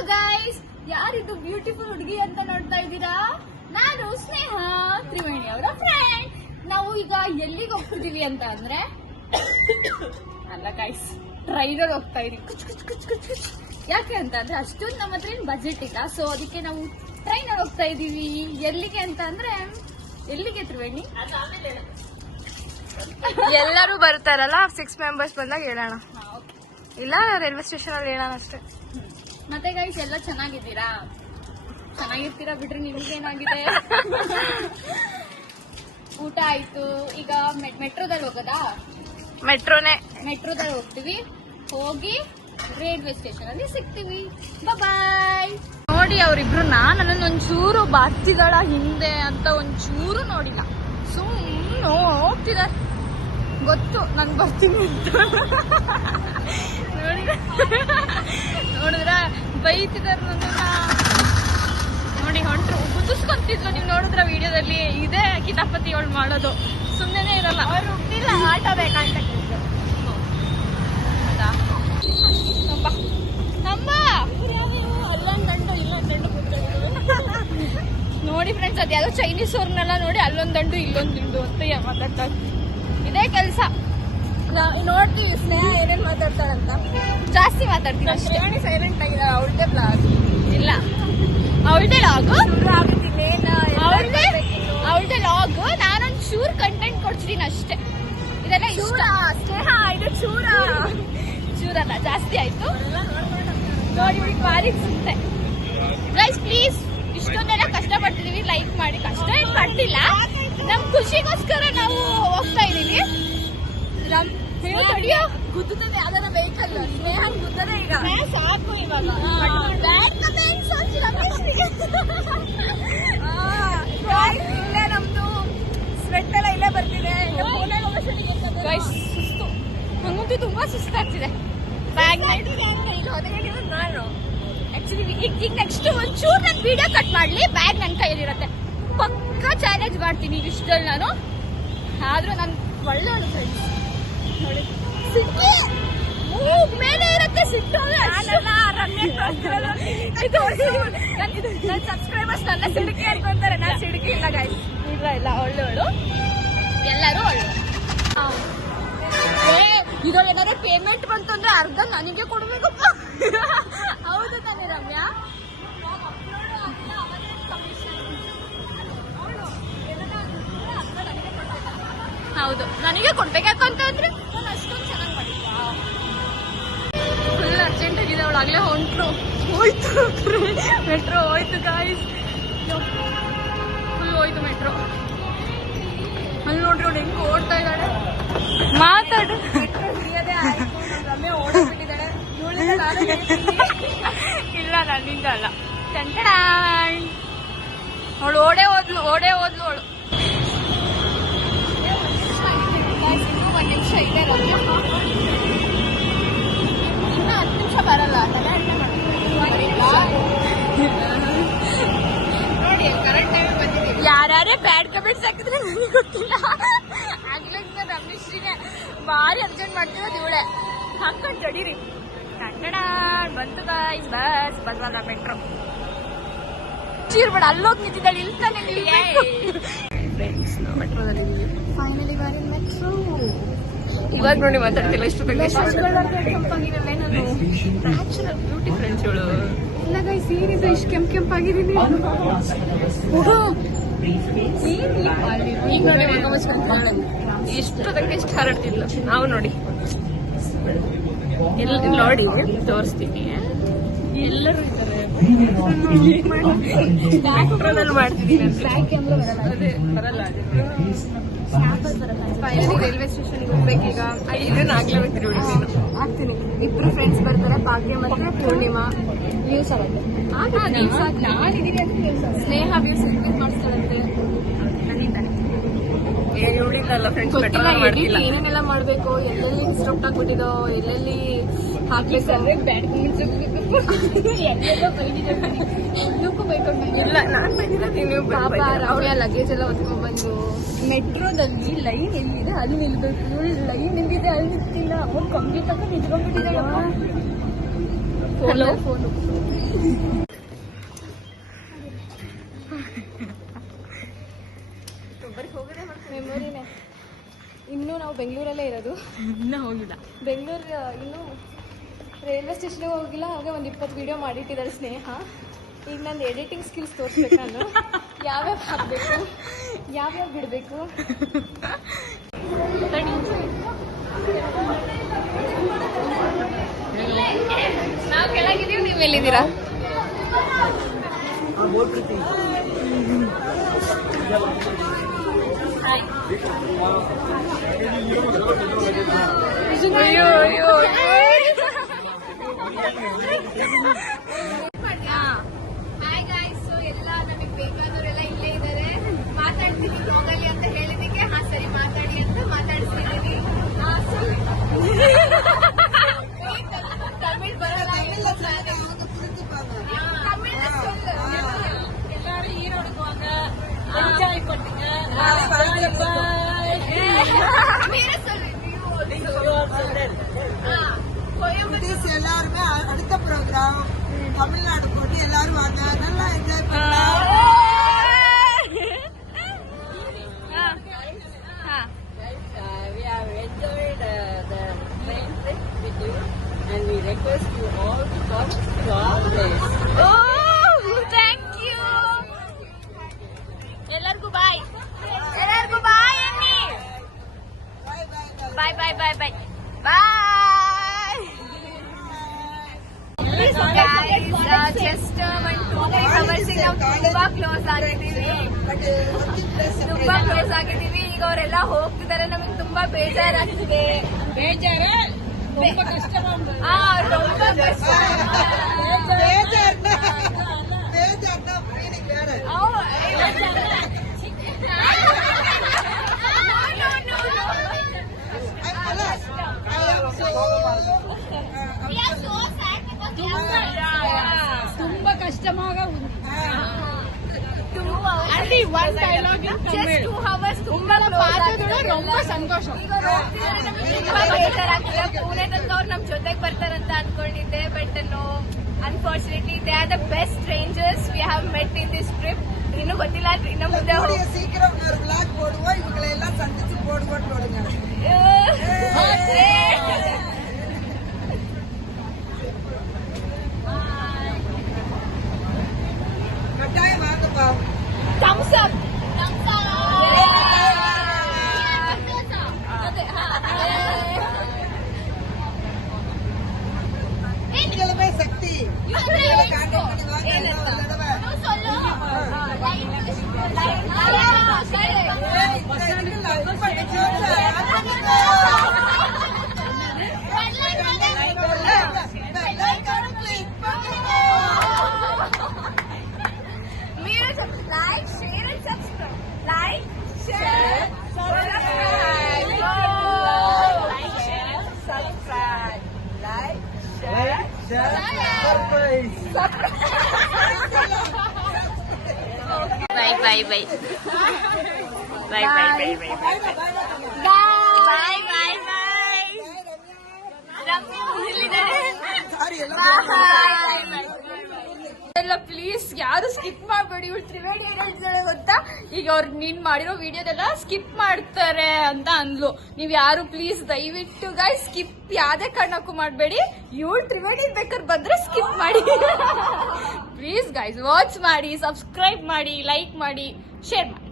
Hello guys, ಯಾರಿದು beautiful ಹುಡುಗಿ ಅಂತ ನೋಡ್ತಾ ಇದ್ದೀರಾ? ನಾನು ಸ್ನೇಹ ತ್ರಿವೇಣಿ ಅವರ ಫ್ರೆಂಡ್. ನಾವು ಈಗ ಎಲ್ಲಿಗೆ ಹೋಗ್ತಿದೀವಿ ಅಂತ ಅಂದ್ರೆ ಅಲ್ಲ ಗೈಸ್, ಟ್ರೈನಲ್ಲಿ ಹೋಗ್ತಾ ಇದೀವಿ. ಯಾಕೆ ಅಂತ ಅಂದ್ರೆ ಅಷ್ಟೊಂದು ನಮ್ಮ ಹತ್ರ ಏನು ಬಜೆಟ್ ಇಲ್ಲ, ಸೊ ಅದಕ್ಕೆ ನಾವು ಟ್ರೈನಲ್ಲಿ ಹೋಗ್ತಾ ಇದೀವಿ. ಎಲ್ಲಿಗೆ ಅಂತ ಅಂದ್ರೆ ಎಲ್ಲಿಗೆ ತ್ರಿವೇಣಿ? ಎಲ್ಲರೂ ಬರ್ತಾರಲ್ಲ, 6 ಮೆಂಬರ್ಸ್ ಬಂದಾಗ ಹೇಳೋಣ, ಇಲ್ಲ ರೈಲ್ವೆ ಸ್ಟೇಷನ್ ಅಲ್ಲಿ ಹೇಳೋಣ ಅಷ್ಟೇ. ಮತ್ತೆ ಗೈಸ್ ಎಲ್ಲ ಚೆನ್ನಾಗಿದ್ದೀರಾ? ಚೆನ್ನಾಗಿರ್ತೀರಾ ಬಿಡ್ರಿ, ನಿಮ್ಗೇನಾಗಿದೆ? ಊಟ ಆಯ್ತು. ಈಗ ಮೆಟ್ರೋದಲ್ಲಿ ಹೋಗೋದಾ? ಮೆಟ್ರೋದಲ್ಲಿ ಹೋಗ್ತೀವಿ. ಹೋಗಿ ರೈಲ್ವೆ ಸ್ಟೇಷನ್ ಅಲ್ಲಿ ಸಿಗ್ತೀವಿ. ಬಾಯ್. ನೋಡಿ ಅವ್ರಿಬ್ರನ್ನ ನನ್ನನ್ನು ಒಂಚೂರು ಬಾರ್ತಿಗಳ ಹಿಂದೆ ಅಂತ ಒಂಚೂರು ನೋಡಿಲ್ಲ, ಸುಮ್ಮನೆ ಹೋಗ್ತಿದ್ದಾರೆ. ಗೊತ್ತು ನನ್ ಬರ್ತೀನಿ ಅಂತ. ನೋಡಿದ್ರ ಬೈತಿದಾರ ನನ್ನ. ನೋಡಿ ಹೊಂಟ್ರು, ಗುದ್ದಿಸ್ಕೊಂತಿದ್ರು. ನೀವು ನೋಡಿದ್ರ ವಿಡಿಯೋದಲ್ಲಿ. ಇದೇ ಕಿತಾಪತಿ ಅವಳು ಮಾಡೋದು, ಸುಮ್ಮನೆ ಇರಲ್ಲ. ಅವ್ರು ಹುಟ್ಟಿಲ್ಲ, ಆಟ ಬೇಕಂತ. ಅಲ್ಲೊಂದು ದಂಡು ಇಲ್ಲೊಂದು ದಂಡು ನೋಡಿ ಫ್ರೆಂಡ್ಸ್, ಅದ್ಯಾವುದೋ ಚೈನೀಸ್ ಅವ್ರನ್ನೆಲ್ಲ ನೋಡಿ ಅಲ್ಲೊಂದು ದಂಡು ಇಲ್ಲೊಂದು ದಿಂಡು ಅಂತ ಮಾತಾಡ್ತಾ ಇದೇ ಕೆಲಸ. ನೋಡ್ತೀವಿ ಸ್ನೇಹ ಏನೇನ್ ಮಾತಾಡ್ತಾರಂತ. ಜಾಸ್ತಿ ಮಾತಾಡ್ತೀನಿ ಅಷ್ಟೇ. ಸೈಲೆಂಟ್ ಆಗಿಲ್ಲ. ಅವಳದೇ ಬ್ಲಾಗ್ ಇಲ್ಲ, ಅವಳದೇ ಲಾಗು, ಅವಳದೇ ಲಾಗು. ನಾನೊಂದು ಚೂರ್ ಕಂಟೆಂಟ್ ಕೊಡ್ತೀನಿ ಅಷ್ಟೇ. ಇದೆಲ್ಲ ಇಷ್ಟ. ಸ್ನೇಹ ಇದು ಚೂರಲ್ಲ, ಜಾಸ್ತಿ ಆಯ್ತು. ನೋಡಿ ಹುಡುಗಿ ಭಾರಿ ಸುತ್ತೆ. ಗೈಸ್ ಪ್ಲೀಸ್, ಇಷ್ಟೊಂದೆಲ್ಲ ಕಷ್ಟಪಡ್ತಿದೀವಿ, ಲೈಕ್ ಮಾಡಿ. ಕಷ್ಟ ಏನು ಪಡ್ತಿಲ್ಲ, ನಮ್ ಖುಷಿಗೋಸ್ಕರ ನಾವು ಹೋಗ್ತಾ ಇದೀವಿ. ಗುದ್ದುತ್ತದೆ ಯಾವ್ದಾರ ವೆಹಿಕಲ್. ಸ್ನೇಹ ಗುದ್ದದೆ ಈಗ ಸಾಕು. ಇವಾಗ ಇಲ್ಲೇ ನಮ್ದು ಸ್ವೆಟ್ ಎಲ್ಲ ಇಲ್ಲೇ ಬರ್ತಿದೆ. ಸುಸ್ತು, ಹಂಗಂತೂ ತುಂಬಾ ಸುಸ್ತಾಗ್ತಿದೆ. ಬ್ಯಾಗ್ ನಾನು ಆಕ್ಚುಲಿ ಈಗ ನೆಕ್ಸ್ಟ್ ಒಂಚೂರು ನಾನು ವಿಡಿಯೋ ಕಟ್ ಮಾಡ್ಲಿ, ಬ್ಯಾಗ್ ನನ್ನ ಕೈಯಲ್ಲಿರುತ್ತೆ. ಪಕ್ಕ ಚಾಲೆಂಜ್ ಮಾಡ್ತೀನಿ ಇಷ್ಟಲ್ಲಿ ನಾನು. ಆದ್ರೂ ನನ್ ಒಳ್ಳೆ ಫ್ರೆಂಡ್ಸ್ ನೋಡಿ, ಸಿಕ್ಕಿ ಮೇಲೆ ಇರುತ್ತೆ. ಸಿಟ್ಟು ನನ್ನ ಸಬ್ಸ್ಕ್ರೈಬರ್ಸ್ ನನ್ನ ಸಿಡುಕಿ ಅನ್ಕೊಂತಾರೆ. ನಾನು ಸಿಡುಕಿ ಇಲ್ಲ ಗೈಸ್, ಇಲ್ಲ ಒಳ್ಳೆವಳು, ಎಲ್ಲರೂ ಒಳ್ಳೆ. ಇದ್ರಲ್ಲಿ ಏನಾದ್ರು ಪೇಮೆಂಟ್ ಬಂತು ಅಂದ್ರೆ ಅರ್ಧ ನನಗೆ ಕೊಡ್ಬೇಕಪ್ಪ. ಹೌದು ತಾನೇ ರಮ್ಯಾ? ಹೌದು, ನನಗೆ ಕೊಡ್ಬೇಕು. ಯಾಕಂತಂದ್ರೆ ನಾನು ಅಷ್ಟೊಂದು ಚೆನ್ನಾಗಿ ಮಾಡಿದ್ದೆ. ಫುಲ್ ಅರ್ಜೆಂಟ್ ಆಗಿದೆ. ಅವಳಾಗ್ಲೇ ಹೊಂಟ್ರು. ಹೋಯ್ತು ಮೆಟ್ರೋ, ಹೋಯ್ತು ಗಾಯ್ಸ್, ಫುಲ್ ಹೋಯ್ತು ಮೆಟ್ರೋ. ಅಲ್ಲಿ ನೋಡ್ರಿ ಅವ್ಳು ಹೆಂಗ್ ಓಡ್ತಾ ಇದ್ದಾಳೆ. ಮಾತಾಡು. ಹಿಡಿಯೋದೇ ಆಯ್ತು. ರಮ್ಯಾ ಓಡೋಗ್ಬಿಟ್ಟಿದ್ದಾಳೆ. ಇಲ್ಲ, ನನ್ನಿಂದ ಅಲ್ಲ. ಅವಳು ಓಡೇ ಹೋದ್ಲು ಅವಳು. ಇನ್ನೂ 1 ನಿಮಿಷ ಇದೆ. ರಮ್ಯಾ ಇನ್ನು 10 ನಿಮಿಷ ಬರಲ್ಲ. ತಲೆ ಅಡ್ಡ ನೋಡಿ, ಕರೆಕ್ಟ್ ಟೈಮ್ ಬಂದಿದ್ದೀವಿ. ಯಾರ್ಯಾರೇ ಬ್ಯಾಡ್ ಕಮೆಂಟ್ಸ್ ಹಾಕಿದ್ರೆ ನನಗೆ ಗೊತ್ತಿಲ್ಲ. ಆಗ್ಲೇ ರಮೇಶ್ರೀನೇ ಭಾರಿ ಅರ್ಜೆಂಟ್ ಮಾಡ್ತಿರೋದು ಇವಳೆ. ಹಾಕೊಂಡು ತಡೀರಿ. ಕನ್ನಡ ಬಂತು ಗಾಯ್ಸ್, ಬಸ್ ಮೆಟ್ರೋ. ಚೀರ್ಬೇಡ, ಅಲ್ಲೋಗಿ ನಿಂತಿದ್ದಾಳೆ. ಇಲ್ಲಿ ತಾನೆ ಫ್ರೆಂಡ್ಸ್, ನಾವು ಮೆಟ್ರೋದಲ್ಲಿ ಫೈನಲಿ ಬಾರಿ ಮೆಟ್ರೋ. ಇವಾಗ ನೋಡಿ ಮಾತಾಡ್ತಿಲ್ಲ. ಇಷ್ಟು ಕೆಂಪಾಗಿರಲ್ಲ ನಾನು. ನ್ಯಾಚುರಲ್ ಬ್ಯೂಟಿ ಫ್ರೆಂಡ್ಸ್ ಇವಳು. ಇಲ್ಲ ಗೈಸ್, ಏನಿದೆ ಇಷ್ಟು ಕೆಂಪಾಗಿದ್ದೀನಿ? ಈಗ ನೋಡಿ ಮಗ ಮುಚ್ಕೊಂತಾಳೆ. ಇಷ್ಟೊತ್ತಕ್ಕೆ ಎಷ್ಟು ಹಾರಾಡ್ತಿದ್ಲು. ನಾವು ನೋಡಿ ಎಲ್ಲಿ ನೋಡಿ ತೋರಿಸ್ತೀನಿ. ಎಲ್ಲರೂ ಇದ್ದಾರೆ. ಮಾಡ್ತಿದ್ದೀನಿ. ಅದೇ ಬರಲ್ಲ. ಫೈನಲಿ ರೈಲ್ವೆ ಸ್ಟೇಷನ್ಗೆ ಹೋಗ್ಬೇಕೀಗ. ಇದನ್ನ ಆಗ್ಲೇಬೇಕ್ರಿ ಹುಡುಗಿನ ಆಗ್ತೀನಿ. ಇಬ್ರು ಫ್ರೆಂಡ್ಸ್ ಬರ್ತಾರೆ, ಭಾಗ್ಯ ಮತ್ತೆ ಪೂರ್ಣಿಮಾ. ವ್ಯೂಸ್ ಆಗುತ್ತೆ. ನಾನಿದ್ದೀನಿ ಅಂತ ಸ್ನೇಹ ವ್ಯೂಸ್ ಮಾಡಿಸ್ತಾಳಂತೆ. ಏನೇನೆಲ್ಲ ಮಾಡ್ಬೇಕು, ಎಲ್ಲೆಲ್ಲಿ ಡಿಸ್ಟರ್ಬ್ ಆಗ್ಬಿಟ್ಟಿದೋ, ಎಲ್ಲೆಲ್ಲಿ ಹಾಕ್ಬೇಕಂದ್ರೆ ಬ್ಯಾಡ್ ಪಾಪ ರಮ್ಯಾ ಲಗೇಜ್ ಎಲ್ಲ ಹೊತ್ಕೊಂಡ್ ಬಂದು ಮೆಟ್ರೋದಲ್ಲಿ ಲೈನ್ ಎಲ್ಲಿದೆ ಅಲ್ಲಿ ನಿಲ್ಬೇಕು. ಲೈನ್ ಎಲ್ಲಿದೆ ಅಲ್ಲಿ ನಿಲ್ತಿಲ್ಲ. ಅವ್ರು ಕಂಪ್ಲೀಟ್ ಆಗಿ ನಿಂತ್ಕೊಂಡ್ಬಿಟ್ಟಿದ್ದಾಳೆ. ಫೋನು ಮೆಮೊರಿನೇ. ಇನ್ನೂ ನಾವು ಬೆಂಗಳೂರಲ್ಲೇ ಇರೋದು. ಇನ್ನೂ ಹೋಗಿಲ್ಲ. ಬೆಂಗಳೂರು ಇನ್ನೂ ರೈಲ್ವೆ ಸ್ಟೇಷನ್ಗೆ ಹೋಗಿಲ್ಲ. ಹಾಗೆ ಒಂದು 20 ವಿಡಿಯೋ ಮಾಡಿಟ್ಟಿದ್ದಾರೆ ಸ್ನೇಹ. ಈಗ ನಂದು ಎಡಿಟಿಂಗ್ ಸ್ಕಿಲ್ಸ್ ತೋರಿಸ್ಬೇಕು ನಾನು. ಯಾವ್ಯಾವ ಹಾಕಬೇಕು, ಯಾವ್ಯಾವ ಬಿಡಬೇಕು. ನಾವು ಕೆಳಗಿದ್ದೀವಿ, ನೀವು ಎಲ್ಲಿದ್ದೀರಾ? ಅಯ್ಯೋ ಅಯ್ಯೋ ಹಾಯ್ ಗಾಯ್ಸ್, ಎಲ್ಲ ನಮಗೆ ಬೇಕಾದವರೆಲ್ಲ ಇಲ್ಲೇ ಇದ್ದಾರೆ. ಮಾತಾಡ್ತೀನಿ ಬ್ಲಾಗಲ್ಲಿ ಅಂತ ಹೇಳಿದಕ್ಕೆ ಹಾ ಸರಿ ಮಾತಾಡಿ ಅಂತ ಮಾತಾಡಿಸ್ತಿದ್ದೀನಿ. ತಮಿಳ್ ಬರಲ್ಲ, எல்லாரும் ஈரோடுக்கு வாங்க, என்ஜாய் பண்ணுங்க. எல்லாருமே அடுத்த ப்ரோக்ராம் தமிழ்நாடு போட்டு எல்லாரும் வாங்க, நல்லா enjoy We have enjoyed the train trip with you, and we request you all to come to our place. Thank you. ಎಲ್ಲರಿಗೂ ಬಾಯ್, ಎಲ್ಲರಿಗೂ ಬಾಯ್ ಅನ್ನಿ. Bye bye. Bye bye bye bye bye. Just 1-2 hours ನಾವು ತುಂಬಾ close ಆಗಿದ್ದೀವಿ. ತುಂಬಾ close ಆಗಿದ್ದೀವಿ. ಈಗ ಅವರೆಲ್ಲ ಹೋಗ್ತಿದ್ದಾರೆ, ನಮಗೆ ತುಂಬಾ ಬೇಜಾರಾಗ್ತಿದೆ. ಬೇಜಾರ ரொம்ப கஷ்டமா ரொம்ப ಕಷ್ಟ. ಬೇಜಾರ್ನ feeling ಬೇಡ. ತುಂಬಾ కష్టமாக ఉంది. అంటే 1 డైలాగ్ ఇన్ తమిళ్. 2 అవర్స్ ತುಂಬಾ ಪಾತಗಳು ரொம்ப ಸಂತೋಷ. ತುಂಬಾ ಬೇಜಾರಾಗ್ತಿದೆ. ಪುಣೆ ತನಕ ಅವ್ರು ನಮ್ ಜೊತೆಗೆ ಬರ್ತಾರಂತ ಅನ್ಕೊಂಡಿದ್ದೆ, but no, unfortunately they are the best strangers we have met in this trip. ಇನ್ನೂ ಗೊತ್ತಿಲ್ಲ, ಇನ್ನು ಮುಂದೆ கூடிய சீக்கிரம் ஒரு vlog போடுவோம், இவங்களை எல்லாம் சந்திச்சு போடுவோம் போடுங்க. கட்டாயம் வாங்கப்பா. thumbs up. நீங்களுமே சக்தி கான்டாக்ட் பண்ணி வாங்க ஒரு தடவை. Like, share and subscribe. Like, share, subscribe. Like, share, subscribe. Like, share, Surprise. Bye bye bye. Bye bye bye bye. Bye, bye, bye. Ramya ಇಲ್ಲಿದ್ದಾರೆ. ಎಲ್ಲ ಪ್ಲೀಸ್ ಯಾರು ಸ್ಕಿಪ್ ಮಾಡಬೇಡಿ. ಇವಳು ತ್ರಿವೇಣಿ ಏನ್ ಹೇಳ್ತಾಳೆ ಗೊತ್ತಾ, ಈಗ ಅವ್ರು ನೀನ್ ಮಾಡಿರೋ ವಿಡಿಯೋದೆಲ್ಲ ಸ್ಕಿಪ್ ಮಾಡ್ತಾರೆ ಅಂತ ಅಂದ್ಲು. ನೀವ್ ಯಾರು ಪ್ಲೀಸ್ ದಯವಿಟ್ಟು ಗೈಸ್ ಸ್ಕಿಪ್ ಯಾವ್ದೇ ಕಾರಣಕ್ಕೂ ಮಾಡಬೇಡಿ. ಇವಳು ತ್ರಿವೇಣಿ ಬೇಕಾದ್ರೆ ಬಂದ್ರೆ ಸ್ಕಿಪ್ ಮಾಡಿ. ಪ್ಲೀಸ್ ಗೈಸ್ ವಾಚ್ ಮಾಡಿ, ಸಬ್ಸ್ಕ್ರೈಬ್ ಮಾಡಿ, ಲೈಕ್ ಮಾಡಿ, ಶೇರ್ ಮಾಡಿ.